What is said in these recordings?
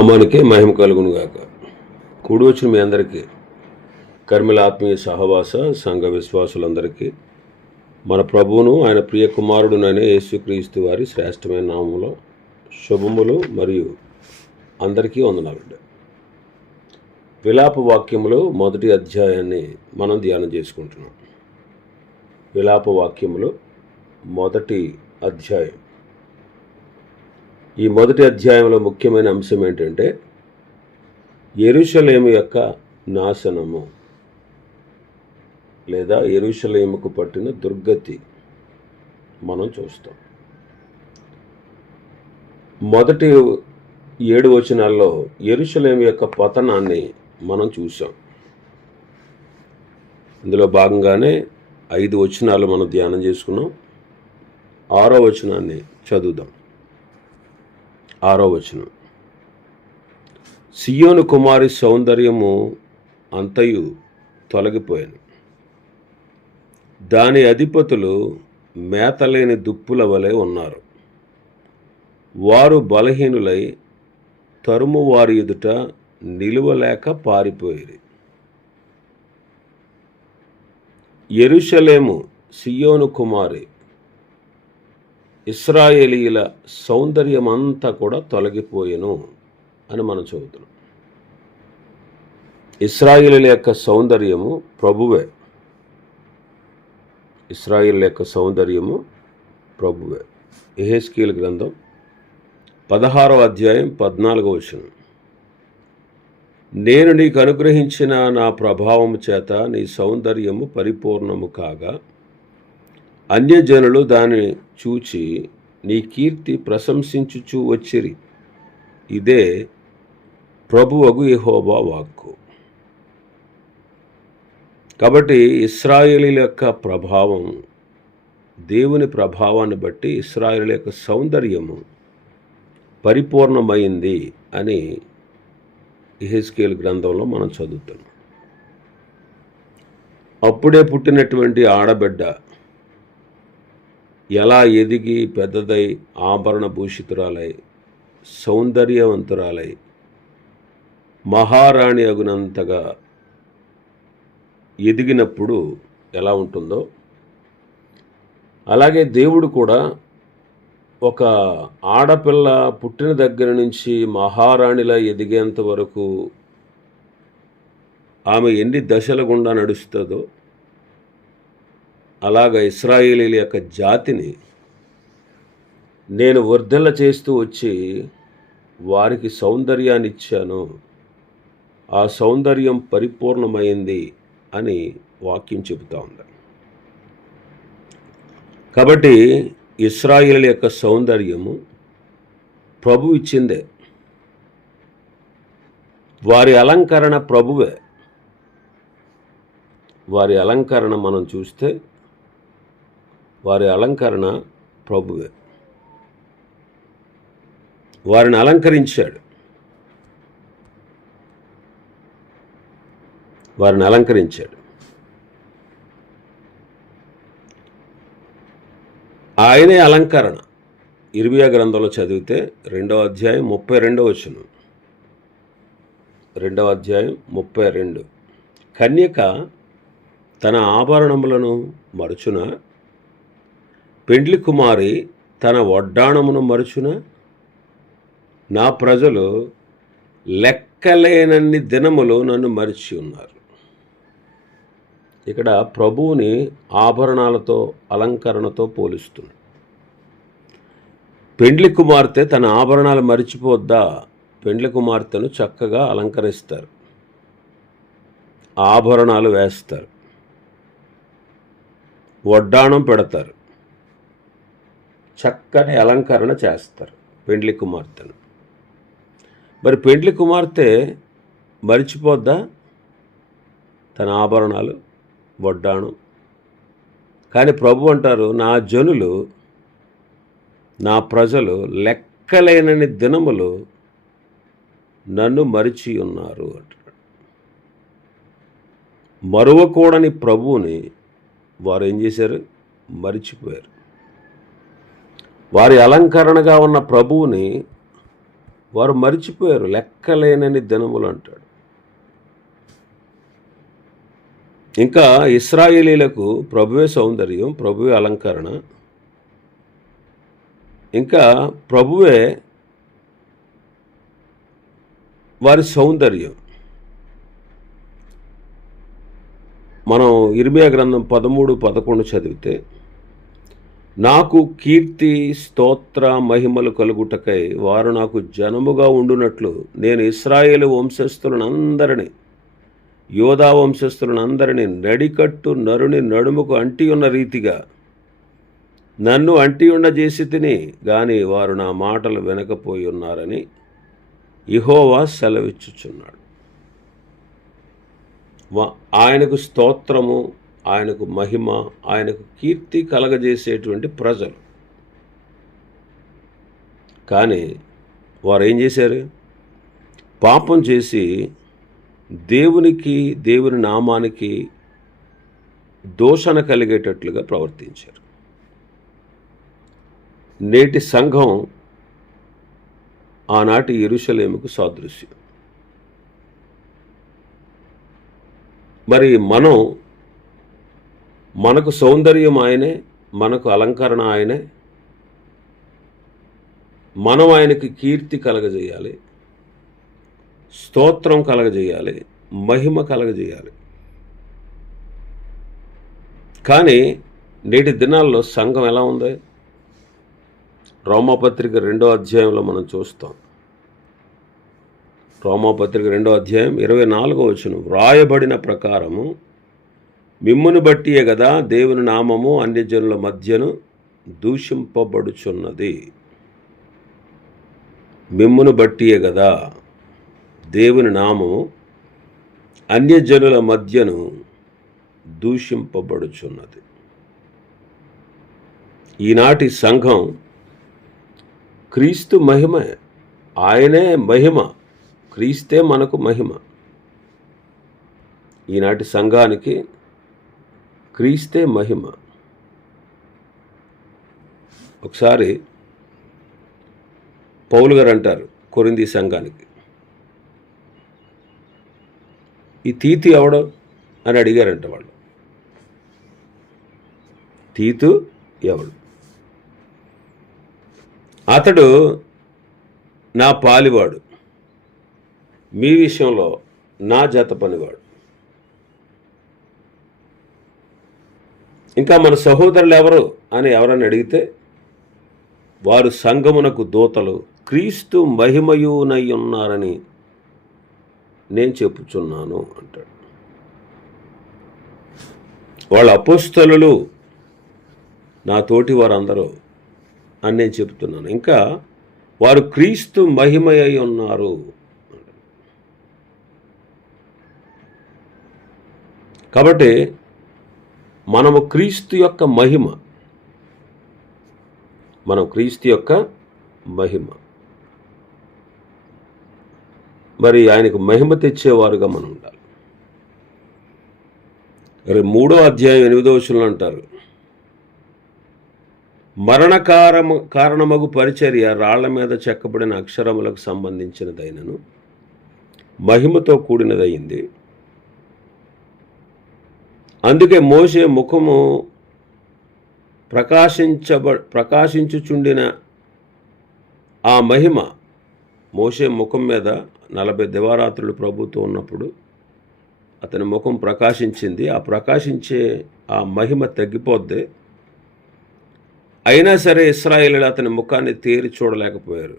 నామానికే మహిమ కలుగును గాక. కూడి వచ్చిన మీ అందరికీ, కర్మిల ఆత్మీయ సహవాస సంఘ విశ్వాసులందరికీ మన ప్రభువును ఆయన ప్రియ కుమారుడునైన యేసుక్రీస్తు వారి శ్రేష్టమైన నామంలో శుభములు మరియు అందరికీ వందనాలండి. విలాప వాక్యములో మొదటి అధ్యాయాన్ని మనం ధ్యానం చేసుకుంటున్నాం. విలాప వాక్యములో మొదటి అధ్యాయం. ఈ మొదటి అధ్యాయంలో ముఖ్యమైన అంశం ఏంటంటే యెరూషలేము యొక్క నాశనము లేదా యెరూషలేముకు పట్టిన దుర్గతి మనం చూస్తాం. మొదటి 7 వచనాల్లో యెరూషలేము యొక్క పతనాన్ని మనం చూసాం. ఇందులో భాగంగానే 5 వచనాలు మనం ధ్యానం చేసుకున్నాం. 6వ వచనాన్ని చదువుదాం. 6వ వచనం. సియోను కుమారి సౌందర్యము అంతయు తొలగిపోయాను, దాని అధిపతులు మేతలేని దుప్పుల వలె ఉన్నారు. వారు బలహీనులై తరుము వారి ఎదుట నిలువలేక పారిపోయిరి. యెరూషలేము సియోను కుమారి ఇశ్రాయేలీయుల సౌందర్యమంతా కూడా తొలగిపోయెను అని మనం చదువుతున్నాం. ఇశ్రాయేలీయుల యొక్క సౌందర్యము ప్రభువే. ఇశ్రాయేలీయుల యొక్క సౌందర్యము ప్రభువే. యెహెజ్కేలు గ్రంథం 16వ అధ్యాయం 14వ వచనం. నేను నీకు అనుగ్రహించిన నా ప్రభావము చేత నీ సౌందర్యము పరిపూర్ణము కాగా అన్యజనులు దాన్ని చూచి నీ కీర్తి ప్రశంసించుచూ వచ్చిరి. ఇదే ప్రభువగు యెహోవా వాక్కు. కాబట్టి ఇశ్రాయేలీయుల యొక్క ప్రభావం, దేవుని ప్రభావాన్ని బట్టి ఇశ్రాయేలీయుల యొక్క సౌందర్యము పరిపూర్ణమైంది అని యెహెజ్కేలు గ్రంథంలో మనం చదువుతున్నాం. అప్పుడే పుట్టినటువంటి ఆడబిడ్డ ఎలా ఎదిగి పెద్దదై ఆభరణ భూషితురాలై సౌందర్యవంతురాలై మహారాణి అగునంతగా ఎదిగినప్పుడు ఎలా ఉంటుందో, అలాగే దేవుడు కూడా ఒక ఆడపిల్ల పుట్టిన దగ్గర నుంచి మహారాణిలా ఎదిగేంత వరకు ఆమె ఎన్ని దశల గుండా నడుస్తుందో అలాగ ఇశ్రాయేలీయుల యొక్క జాతిని నేను వర్ధల చేస్తూ వచ్చి వారికి సౌందర్యాన్ని ఇచ్చాను, ఆ సౌందర్యం పరిపూర్ణమైంది అని వాక్యం చెబుతా ఉంది. కాబట్టి ఇశ్రాయేలీయుల యొక్క సౌందర్యము ప్రభు ఇచ్చిందే. వారి అలంకరణ ప్రభువే. వారి అలంకరణ మనం చూస్తే వారి అలంకరణ ప్రభువే. వారిని అలంకరించాడు. వారిని అలంకరించాడు. ఆయనే అలంకరణ. ఇర్మియా గ్రంథంలో చదివితే 2వ అధ్యాయం 32వ వచనం. 2వ అధ్యాయం 32. కన్యక తన ఆభరణములను మరచున, పెండ్లి కుమారి తన వడ్డాణమును మరచున, నా ప్రజలు లెక్కలేనన్ని దినములు నన్ను మరిచి ఉన్నారు. ఇక్కడ ప్రభువుని ఆభరణాలతో అలంకరణతో పోలుస్తుంది. పెండ్లి కుమార్తె తన ఆభరణాలు మరిచిపోద్దా? పెండ్లి కుమార్తెను చక్కగా అలంకరిస్తారు, ఆభరణాలు వేస్తారు, వడ్డాణం పెడతారు, చక్కని అలంకరణ చేస్తారు పెండ్లి కుమార్తెను. మరి పెండ్లి కుమార్తె మరిచిపోద్దా తన ఆభరణాలు, వడ్డాణం? కానీ ప్రభు అంటారు, నా జనులు, నా ప్రజలు లెక్కలేనని దినములు నన్ను మరిచి ఉన్నారు అంటారు. మరువకూడని ప్రభువుని వారు ఏం చేశారు? మరిచిపోయారు. వారి అలంకరణగా ఉన్న ప్రభువుని వారు మరిచిపోయారు. లెక్కలేనని దినములు అంటాడు. ఇంకా ఇశ్రాయేలీలకు ప్రభువే సౌందర్యం, ప్రభువే అలంకరణ, ఇంకా ప్రభువే వారి సౌందర్యం. మనం ఇర్మియా గ్రంథం 13:11 చదివితే, నాకు కీర్తి స్తోత్ర మహిమలు కలుగుటకై వారు నాకు జనముగా ఉండునట్లు నేను ఇశ్రాయేలు వంశస్థులనందరినీ, యోధా వంశస్థులనందరినీ నడికట్టు నరుని నడుముకు అంటియున్న రీతిగా నన్ను అంటియుండ చేసి తిని గాని వారు నా మాటలు వినకపోయి ఉన్నారని యెహోవా సెలవిచ్చుచున్నాడు. ఆయనకు స్తోత్రము, ఆయనకు మహిమ, ఆయనకు కీర్తి కలగజేసేటువంటి ప్రజలు. కానీ వారు ఏం చేశారు? పాపం చేసి దేవునికి, దేవుని నామానికి దూషణ కలిగేటట్లుగా ప్రవర్తించారు. నేటి సంఘం ఆనాటి యెరూషలేముకు సాదృశ్యం. మరి మనకు సౌందర్యం ఆయనే, మనకు అలంకరణ ఆయనే. మనం ఆయనకి కీర్తి కలగజేయాలి, స్తోత్రం కలగజేయాలి, మహిమ కలగజేయాలి. కానీ నేటి దినాల్లో సంఘం ఎలా ఉంది? రోమాపత్రిక 2వ అధ్యాయంలో మనం చూస్తాం. రోమాపత్రిక 2వ అధ్యాయం 24వ వచనం, వ్రాయబడిన ప్రకారము మిమ్మును బట్టియే కదా దేవుని నామము అన్యజనుల మధ్యను దూషింపబడుచున్నది. మిమ్మును బట్టియే కదా దేవుని నామము అన్యజనుల మధ్యను దూషింపబడుచున్నది. ఈనాటి సంఘం క్రీస్తు మహిమ, ఆయనే మహిమ, క్రీస్తే మనకు మహిమ. ఈనాటి సంఘానికి క్రీస్తే మహిమ. ఒకసారి పౌలు గారు అంటారు కొరింథీ సంఘానికి, ఈ తీతు ఎవడో అని అడిగారంట వాళ్ళు. తీతు ఎవడు? అతడు నా పాలివాడు, మీ విషయంలో నా జత పనివాడు. ఇంకా మన సహోదరులు ఎవరు అని ఎవరని అడిగితే, వారు సంఘమునకు దూతలు, క్రీస్తు మహిమయునై ఉన్నారని నేను చెప్పుచున్నాను అంటాడు. వాళ్ళ అపోస్తలులు నా తోటి వారందరూ అని నేను చెప్తున్నాను. ఇంకా వారు క్రీస్తు మహిమయ్యి ఉన్నారు. కాబట్టి మనము క్రీస్తు యొక్క మహిమ, మనం క్రీస్తు యొక్క మహిమ. మరి ఆయనకు మహిమ తెచ్చేవారుగా మనం ఉండాలి. 3వ అధ్యాయం 8వ వచనంలో అంటారు, కారణమగు పరిచర్య రాళ్ల మీద చెక్కబడిన అక్షరములకు సంబంధించినదైనను మహిమతో కూడినదయింది. అందుకే మోషే ముఖము ప్రకాశించుచుండిన ఆ మహిమ, మోషే ముఖం మీద 40 దివారాత్రులు ప్రభుతో ఉన్నప్పుడు అతని ముఖం ప్రకాశించింది. ఆ ప్రకాశించే ఆ మహిమ తగ్గిపోద్ది. అయినా సరే ఇశ్రాయేలీయులు అతని ముఖాన్ని తేరి చూడలేకపోయారు.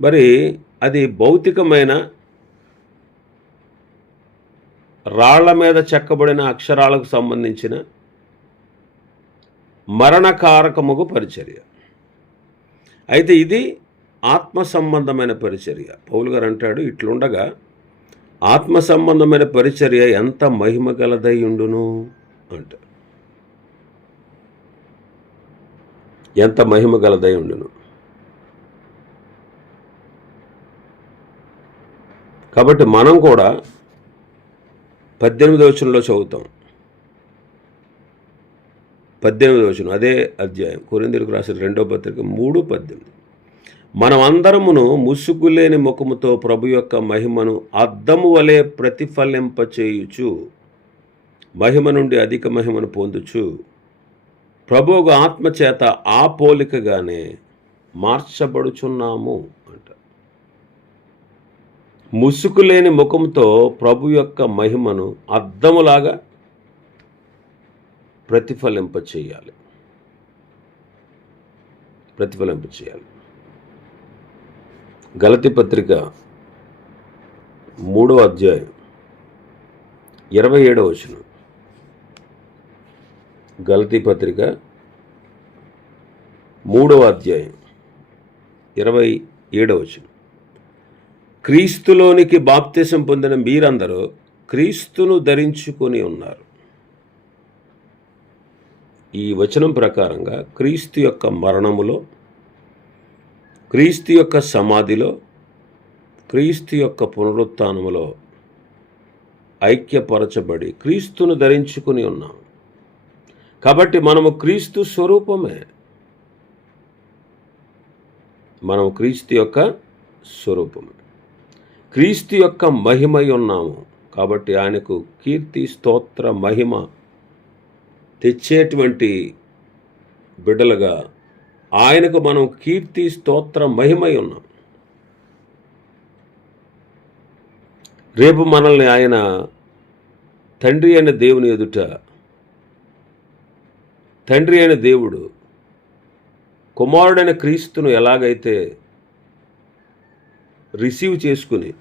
మరి అది భౌతికమైన రాళ్ల మీద చెక్కబడిన అక్షరాలకు సంబంధించిన మరణకారకముగు పరిచర్య. అయితే ఇది ఆత్మ సంబంధమైన పరిచర్య. పౌలు గారు అంటాడు, ఇట్లుండగా ఆత్మ సంబంధమైన పరిచర్య ఎంత మహిమ గలదై ఉండును అంటారు. ఎంత మహిమ గలదై ఉండును. కాబట్టి మనం కూడా 18వ వచనంలో చదువుతాం. 18వ వచనం, అదే అధ్యాయం, కొరింథీయులకు రాసిన 2వ పత్రిక 3:18. మనం అందరమును ముసుగులేని ముఖముతో ప్రభు యొక్క మహిమను అద్దము వలె ప్రతిఫలింపచేయుచు మహిమ నుండి అధిక మహిమను పొందుచు ప్రభువు ఆత్మచేత ఆ పోలికగానే మార్చబడుచున్నాము అంట. ముసుగులేని ముఖంతో ప్రభు యొక్క మహిమను అద్దములాగా ప్రతిఫలింపచేయాలి. గలతీ పత్రిక 3వ అధ్యాయం 27వ వచనం. గలతీ పత్రిక 3వ అధ్యాయం 27వ వచనం. క్రీస్తులోనికి బాప్తిసం పొందిన మీరందరూ క్రీస్తును ధరించుకొని ఉన్నారు. ఈ వచనం ప్రకారంగా క్రీస్తు యొక్క మరణములో, క్రీస్తు యొక్క సమాధిలో, క్రీస్తు యొక్క పునరుత్థానములో ఐక్యపరచబడి క్రీస్తును ధరించుకుని ఉన్నాం. కాబట్టి మనము క్రీస్తు స్వరూపమే. మనము క్రీస్తు యొక్క స్వరూపమే, క్రీస్తు యొక్క మహిమై ఉన్నాము. కాబట్టి ఆయనకు కీర్తి, స్తోత్ర, మహిమ తెచ్చేటువంటి బిడ్డలుగా ఆయనకు మనం కీర్తి, స్తోత్ర, మహిమై ఉన్నాం. రేపు మనల్ని ఆయన తండ్రి అయిన దేవుని ఎదుట, తండ్రి అయిన దేవుడు కుమారుడైన క్రీస్తును ఎలాగైతే రిసీవ్ చేసుకుని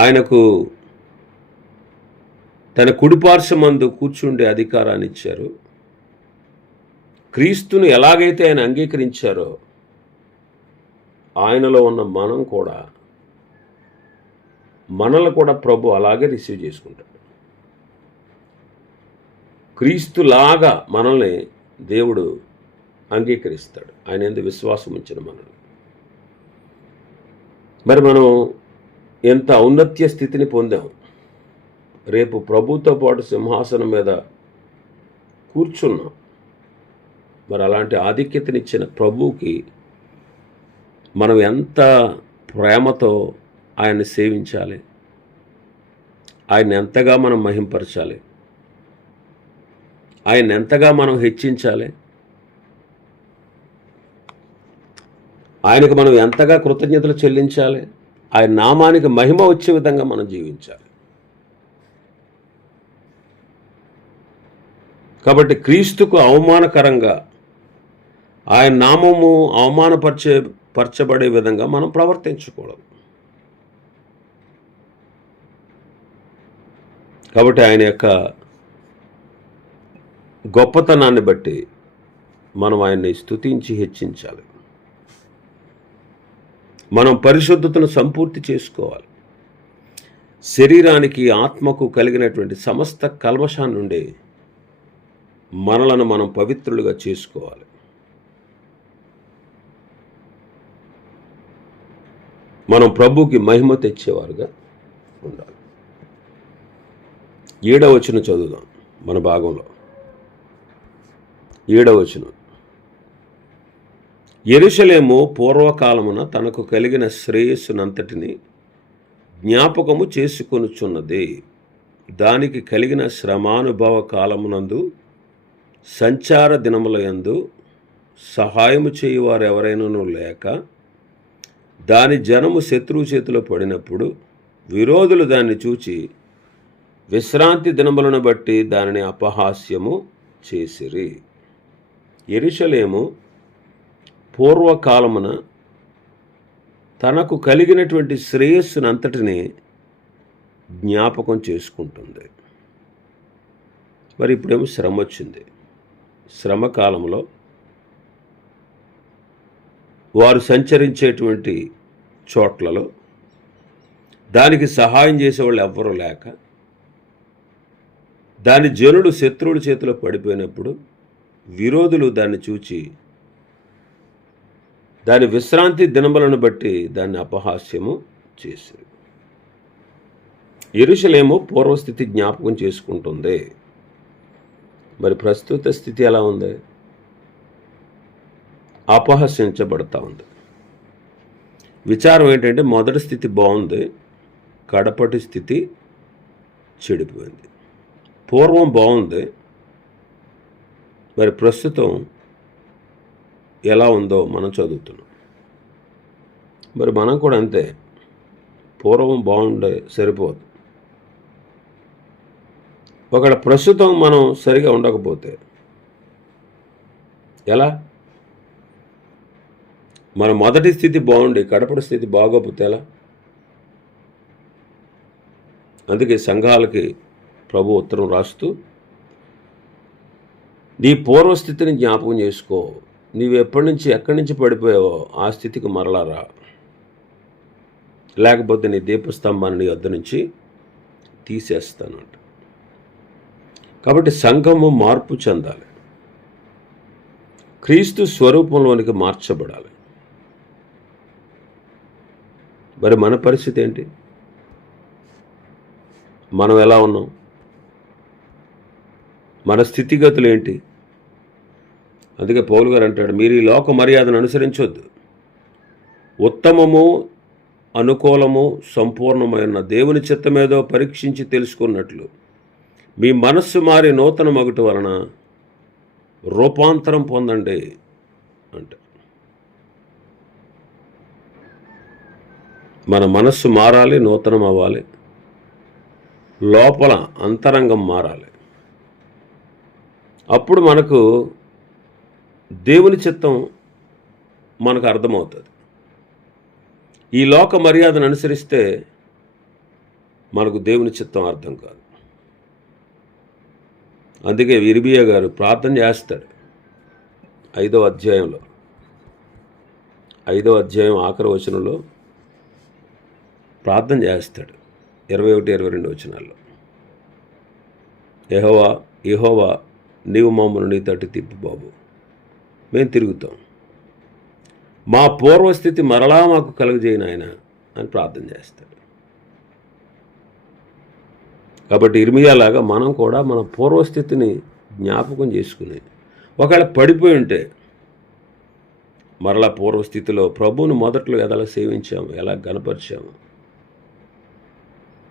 ఆయనకు తన కుడిపార్శ్వమందు కూర్చుండే అధికారాన్ని ఇచ్చారు, క్రీస్తును ఎలాగైతే ఆయన అంగీకరించారో ఆయనలో ఉన్న మనల్ని కూడా ప్రభు అలాగే రిసీవ్ చేసుకుంటాడు. క్రీస్తులాగా మనల్ని దేవుడు అంగీకరిస్తాడు, ఆయన యందు విశ్వాసం ఉంచిన మనల్ని. మరి మనం ఎంత ఔన్నత్య స్థితిని పొందాం. రేపు ప్రభుతో పాటు సింహాసనం మీద కూర్చున్నాం. మరి అలాంటి ఆధిక్యతనిచ్చిన ప్రభువుకి మనం ఎంత ప్రేమతో ఆయన్ని సేవించాలి, ఆయన ఎంతగా మనం మహింపరచాలి, ఆయన ఎంతగా మనం హెచ్చించాలి, ఆయనకు మనం ఎంతగా కృతజ్ఞతలు చెల్లించాలి, ఆయన నామానికి మహిమ వచ్చే విధంగా మనం జీవించాలి. కాబట్టి క్రీస్తుకు అవమానకరంగా, ఆయన నామము అవమానపరచబడే విధంగా మనం ప్రవర్తించకూడదు. కాబట్టి ఆయన యొక్క గొప్పతనాన్ని బట్టి మనం ఆయన్ని స్తుతించి హెచ్చించాలి. మనం పరిశుద్ధతను సంపూర్తి చేసుకోవాలి. శరీరానికి, ఆత్మకు కలిగినటువంటి సమస్త కల్మషాన్ని నుండి మనలను మనం పవిత్రులుగా చేసుకోవాలి. మనం ప్రభువుకి మహిమ తెచ్చేవారుగా ఉండాలి. 7వ వచనం చదువుదాం మన భాగంలో. 7వ వచనం. యెరూషలేము పూర్వకాలమున తనకు కలిగిన శ్రేయస్సునంతటిని జ్ఞాపకము చేసుకొనుచున్నది. దానికి కలిగిన శ్రమానుభవ కాలమునందు, సంచార దినముల యందు సహాయము చేయువారు ఎవరైనాను లేక, దాని జనము శత్రువు చేతిలో పడినప్పుడు విరోధులు దాన్ని చూచి విశ్రాంతి దినములను బట్టి దానిని అపహాస్యము చేసిరి. యెరూషలేము పూర్వకాలమున తనకు కలిగినటువంటి శ్రేయస్సునంతటిని జ్ఞాపకం చేసుకుంటుంది. మరి ఇప్పుడేమో శ్రమ వచ్చింది. శ్రమ కాలంలో వారు సంచరించేటువంటి చోట్లలో దానికి సహాయం చేసేవాళ్ళు ఎవ్వరూ లేక, దాని జనులు శత్రువుల చేతిలో పడిపోయినప్పుడు విరోధులు దాన్ని చూచి దాని విశ్రాంతి దినములను బట్టి దాన్ని అపహాస్యము చేశారు. యెరూషలేము పూర్వస్థితి జ్ఞాపకం చేసుకుంటుంది. మరి ప్రస్తుత స్థితి ఎలా ఉంది? అపహసించబడతా ఉంది. విచారం ఏంటంటే మొదటి స్థితి బాగుంది, కడపటి స్థితి చెడిపోయింది. పూర్వం బాగుంది, మరి ప్రస్తుతం ఎలా ఉందో మనం చదువుతున్నాం. మరి మనం కూడా అంతే, పూర్వం బాగుండే సరిపోదు. ఒకవేళ ప్రస్తుతం మనం సరిగా ఉండకపోతే ఎలా? మన మొదటి స్థితి బాగుండి కడపటి స్థితి బాగోకపోతే ఎలా? అందుకే సంఘాలకి ప్రభు ఉత్తరం రాస్తూ, నీ పూర్వస్థితిని జ్ఞాపకం చేసుకో, నీవు ఎక్కడి నుంచి పడిపోయావో ఆ స్థితికి మరలారా, లేకపోతే నీ దీపస్తంభాన్ని నీ వద్ద నుంచి తీసేస్తానంట. కాబట్టి సంఘము మార్పు చెందాలి, క్రీస్తు స్వరూపంలోనికి మార్చబడాలి. మరి మన పరిస్థితి ఏంటి? మనం ఎలా ఉన్నాం? మన స్థితిగతులు ఏంటి? అందుకే పౌలు గారు అంటాడు, మీరు ఈ లోక మర్యాదను అనుసరించొద్దు, ఉత్తమము అనుకూలము సంపూర్ణమైన దేవుని చిత్తమేదో పరీక్షించి తెలుసుకున్నట్లు మీ మనస్సు మారి నూతన మగుట వలన రూపాంతరం పొందండి అంటే. మన మనస్సు మారాలి, నూతనం అవ్వాలి, లోపల అంతరంగం మారాలి. అప్పుడు మనకు దేవుని చిత్తం మనకు అర్థమవుతుంది. ఈ లోక మర్యాదను అనుసరిస్తే మనకు దేవుని చిత్తం అర్థం కాదు. అందుకే ఇర్మియా గారు ప్రార్థన చేస్తాడు 5వ అధ్యాయంలో, 5వ అధ్యాయం ఆఖరి వచనంలో ప్రార్థన చేస్తాడు 21, 22 వచనాల్లో. యెహోవా నీవు మమ్మల్ని నీ తట్టు తిప్పు బాబు, మేము తిరుగుతాం, మా పూర్వస్థితి మరలా మాకు కలుగజేయి నాయన అని ప్రార్థన చేస్తాడు. కాబట్టి ఇర్మియాలాగా మనం కూడా మన పూర్వస్థితిని జ్ఞాపకం చేసుకుని, ఒకవేళ పడిపోయి ఉంటే మరలా పూర్వస్థితిలో ప్రభువుని మొదట్లో ఎలా సేవించాము, ఎలా గణపరిచాము,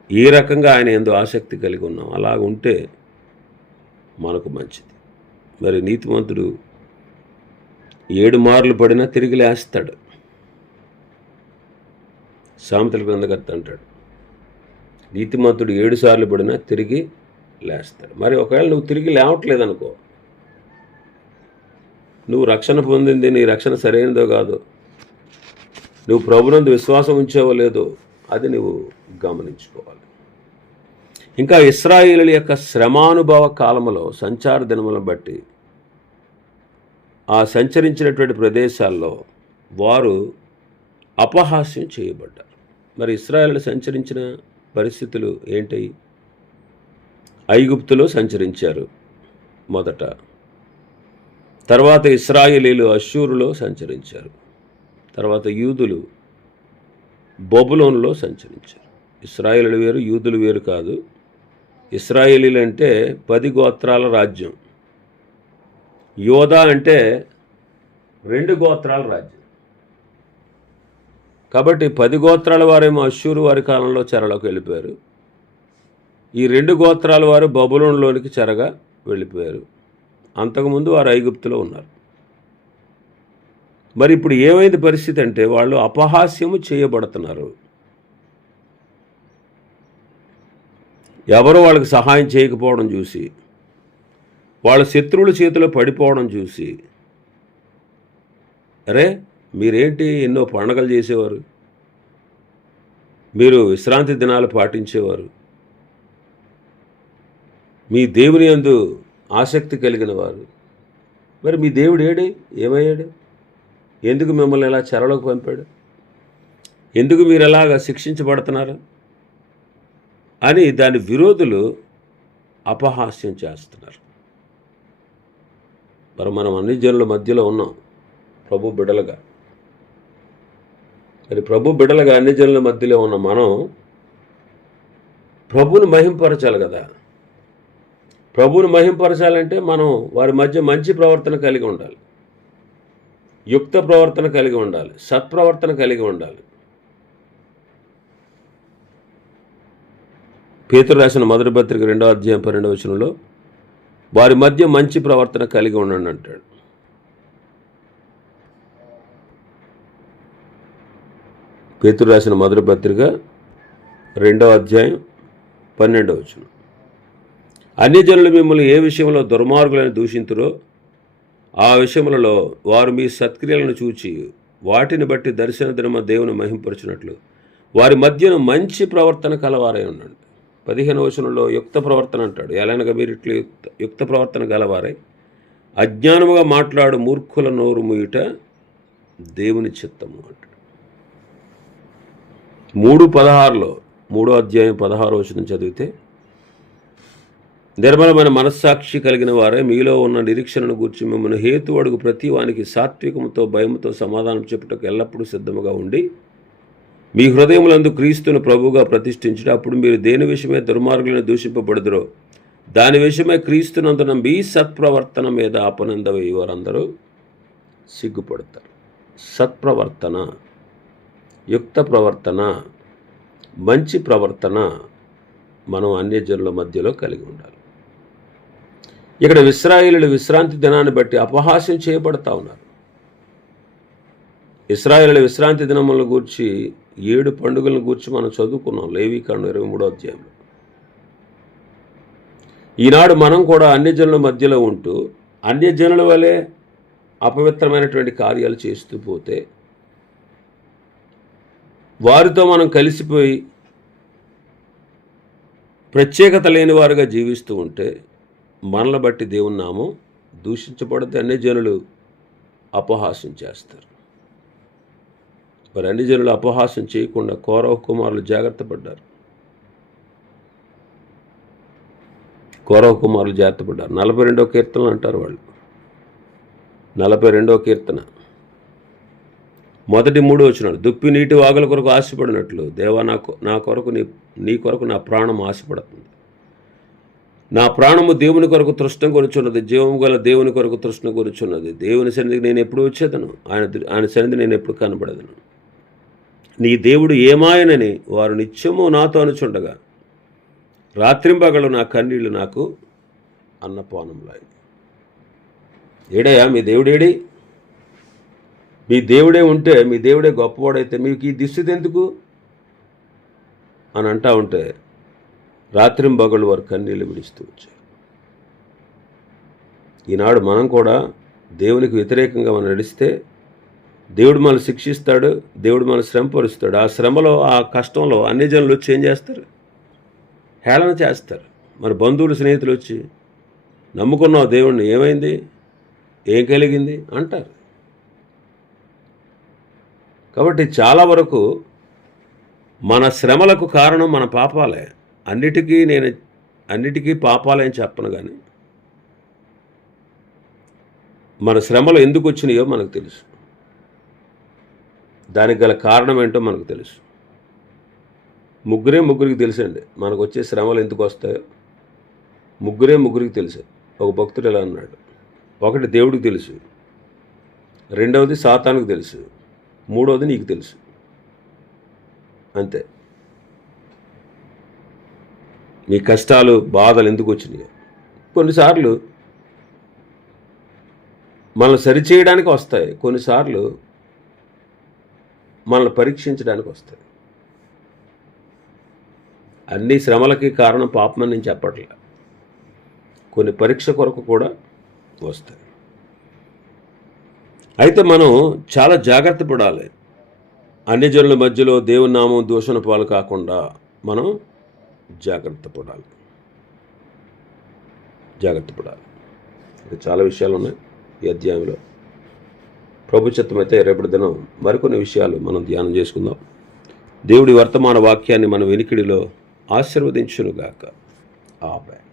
ఏ రకంగా ఆయన యందు ఆసక్తి కలిగి ఉన్నాం, అలా ఉంటే మనకు మంచిది. మరి నీతిమంతుడు 7 మార్లు పడినా తిరిగి లేస్తాడు. సామెతల గ్రంథకర్త అంటాడు, నీతిమంతుడు 7 సార్లు పడినా తిరిగి లేస్తాడు. మరి ఒకవేళ నువ్వు తిరిగి లేవట్లేదనుకో, నువ్వు రక్షణ పొందింది నీ రక్షణ సరైనదో కాదు, నువ్వు ప్రభునందు విశ్వాసం ఉంచావో లేదో అది నువ్వు గమనించుకోవాలి. ఇంకా ఇశ్రాయేలీయుల యొక్క శ్రమానుభవ కాలంలో సంచార దినములను బట్టి ఆ సంచరించినటువంటి ప్రదేశాల్లో వారు అపహాస్యం చేయబడ్డారు. మరి ఇశ్రాయేలీయులు సంచరించిన పరిస్థితులు ఏంటి? ఐగుప్తులో సంచరించారు మొదట, తర్వాత ఇశ్రాయేలీయులు అష్షూరులో సంచరించారు, తర్వాత యూదులు బబులోనులో సంచరించారు. ఇశ్రాయేలీయులు వేరు, యూదులు వేరు కాదు. ఇశ్రాయేలీలు అంటే 10 గోత్రాల రాజ్యం, యోధా అంటే 2 గోత్రాల రాజ్యం. కాబట్టి 10 గోత్రాల వారేమో అష్షూరు వారి కాలంలో చెరలోకి వెళ్ళిపోయారు, ఈ 2 గోత్రాల వారు బబులోనులోనికి చెరగా వెళ్ళిపోయారు. అంతకుముందు వారు ఐగుప్తులో ఉన్నారు. మరి ఇప్పుడు ఏమైంది పరిస్థితి అంటే వాళ్ళు అపహాస్యము చేయబడుతున్నారు. ఎవరో వాళ్ళకి సహాయం చేయకపోవడం చూసి, వాళ్ళ శత్రువుల చేతిలో పడిపోవడం చూసి, అరే మీరేంటి ఎన్నో పండగలు చేసేవారు, మీరు విశ్రాంతి దినాలు పాటించేవారు, మీ దేవుని యందు ఆసక్తి కలిగిన వారు, మరి మీ దేవుడు ఏమయ్యాడు? ఎందుకు మిమ్మల్ని ఎలా చెరలోకి పంపాడు? ఎందుకు మీరు ఎలాగా శిక్షించబడుతున్నారు అని దాని విరోధులు అపహాస్యం చేస్తున్నారు. మరి మనం అన్ని జనుల మధ్యలో ఉన్నాం ప్రభు బిడ్డలుగా. మరి ప్రభు బిడ్డలుగా అన్ని జనుల మధ్యలో ఉన్న మనం ప్రభువుని మహింపరచాలి కదా. ప్రభువుని మహింపరచాలంటే మనం వారి మధ్య మంచి ప్రవర్తన కలిగి ఉండాలి. యుక్త ప్రవర్తన కలిగి ఉండాలి, సత్ప్రవర్తన కలిగి ఉండాలి. పేతురు రాసిన మొదటి పత్రిక 2వ అధ్యాయం 12వ వచనంలో వారి మధ్య మంచి ప్రవర్తన కలిగి ఉండండి అంటాడు. పేతురు రాసిన మొదటి పత్రిక 2వ అధ్యాయం 12వ వచనం. అన్యజనులు మిమ్మల్ని ఏ విషయంలో దుర్మార్గులని దూషింతురో ఆ విషయములలో వారు మీ సత్క్రియలను చూచి వాటిని బట్టి దర్శన దినమ దేవుని మహింపరచునట్లు వారి మధ్యన మంచి ప్రవర్తన కలవారై ఉండండి. 15వ వచనంలో యుక్త ప్రవర్తన అంటాడు. ఎలానగా మీరు ఇట్లు యుక్త ప్రవర్తన గలవారై అజ్ఞానముగా మాట్లాడు మూర్ఖుల నోరు ముయుట దేవుని చిత్తము అంటాడు. 3:16లో 3వ అధ్యాయం 16వ వచనం చదివితే నిర్మలమైన మనస్సాక్షి కలిగిన వారే మీలో ఉన్న నిరీక్షణను గూర్చి మిమ్మల్ని హేతు అడుగు ప్రతి వానికి సాత్వికముతో భయముతో సమాధానం చెప్పుటకు ఎల్లప్పుడూ సిద్ధముగా ఉండి మీ హృదయములందు క్రీస్తును ప్రభువుగా ప్రతిష్ఠించుట అప్పుడు మీరు దేని విషయమై దుర్మార్గులను దూషింపబడుదురో దాని విషయమై క్రీస్తునందున మీ సత్ప్రవర్తన మీద అపనంద వేయి వారందరూ సిగ్గుపడతారు. సత్ప్రవర్తన, యుక్త ప్రవర్తన, మంచి ప్రవర్తన మనం అన్యజనుల మధ్యలో కలిగి ఉండాలి. ఇక్కడ ఇశ్రాయేలీయులు విశ్రాంతి దినాన్ని బట్టి అపహాస్యం చేయబడతా ఉన్నారు. ఇశ్రాయేలీయుల విశ్రాంతి దినములను గూర్చి 7 పండుగలను గూర్చి మనం చదువుకున్నాం లేవీకాండం 23వ అధ్యాయంలో. ఈనాడు మనం కూడా అన్యజనుల మధ్యలో ఉంటూ అన్యజనుల వలె అపవిత్రమైనటువంటి కార్యాలు చేస్తూ పోతే వారితో మనం కలిసిపోయి ప్రత్యేకత లేని వారుగా జీవిస్తూ ఉంటే మనల్ని బట్టి దేవుని నామం దూషించబడితే అన్యజనులు అపహాస్యం చేస్తారు. మరి అన్యజనులు అపహాస్యం చేయకుండా కోరహు కుమారులు జాగ్రత్త పడ్డారు. 42వ కీర్తనలు అంటారు వాళ్ళు. 42వ కీర్తన మొదటి 3 వచనాలు. దుప్పి నీటి వాగుల కొరకు ఆశపడినట్లు దేవా నా కొరకు నీ కొరకు నా ప్రాణం ఆశపడుతుంది. నా ప్రాణము దేవుని కొరకు తృష్ణ కొరుచున్నది, జీవము గల దేవుని కొరకు తృష్ణ కొరుచున్నది. దేవుని సన్నిధికి నేను ఎప్పుడు వచ్చేదను, ఆయన సన్నిధి నేను ఎప్పుడు కనబడదను. నీ దేవుడు ఏమాయనని వారు నిత్యము నాతో అనుచుండగా రాత్రింపగలు నా కన్నీళ్లు నాకు అన్నపానంలాయి. ఏడయా మీ దేవుడేడి? మీ దేవుడే ఉంటే, మీ దేవుడే గొప్పవాడైతే మీకు ఈ దుస్థితి ఎందుకు అని అంటా ఉంటే రాత్రింబగళ్ళు వారు కన్నీళ్ళు విడుస్తూ వచ్చారు. ఈనాడు మనం కూడా దేవునికి వ్యతిరేకంగా మనం నడిస్తే దేవుడు మనల్ని శిక్షిస్తాడు, దేవుడు మనల్ని శ్రమపరుస్తాడు. ఆ శ్రమలో, ఆ కష్టంలో అన్యజనులు వచ్చి ఏం చేస్తారు? హేళన చేస్తారు. మన బంధువులు, స్నేహితులు వచ్చి నమ్ముకున్నావు దేవుణ్ణి, ఏమైంది, ఏం కలిగింది అంటారు. కాబట్టి చాలా వరకు మన శ్రమలకు కారణం మన పాపాలే. అన్నిటికీ పాపాలే అని చెప్పను, కానీ మన శ్రమలు ఎందుకు వచ్చినాయో మనకు తెలుసు. దానికి గల కారణం ఏంటో మనకు తెలుసు. ముగ్గురికి తెలుసండి మనకు వచ్చే శ్రమలు ఎందుకు వస్తాయో. ముగ్గురికి తెలుసు. ఒక భక్తుడు ఎలా అన్నాడు, ఒకటి దేవుడికి తెలుసు, రెండవది సాతానుకు తెలుసు, మూడవది నీకు తెలుసు. అంతే. నీ కష్టాలు, బాధలు ఎందుకు వచ్చినాయి? కొన్నిసార్లు మనల్ని సరిచేయడానికి వస్తాయి, కొన్నిసార్లు మనల్ని పరీక్షించడానికి వస్తాయి. అన్ని శ్రమలకి కారణం పాపమని నేను చెప్పట్లే, కొన్ని పరీక్ష కొరకు కూడా వస్తాయి. అయితే మనం చాలా జాగ్రత్త పడాలి. అన్యజనుల మధ్యలో దేవుని నామం దూషణ పాలు కాకుండా మనం జాగ్రత్త పడాలి. ఇంకా చాలా విషయాలు ఉన్నాయి ఈ అధ్యాయంలో. ప్రభు చిత్తమైతే రేపటి దినం మరికొన్ని విషయాలు మనం ధ్యానం చేసుకుందాం. దేవుడి వర్తమాన వాక్యాన్ని మన వెనికిడిలో ఆశీర్వదించునుగాక. ఆమేన్.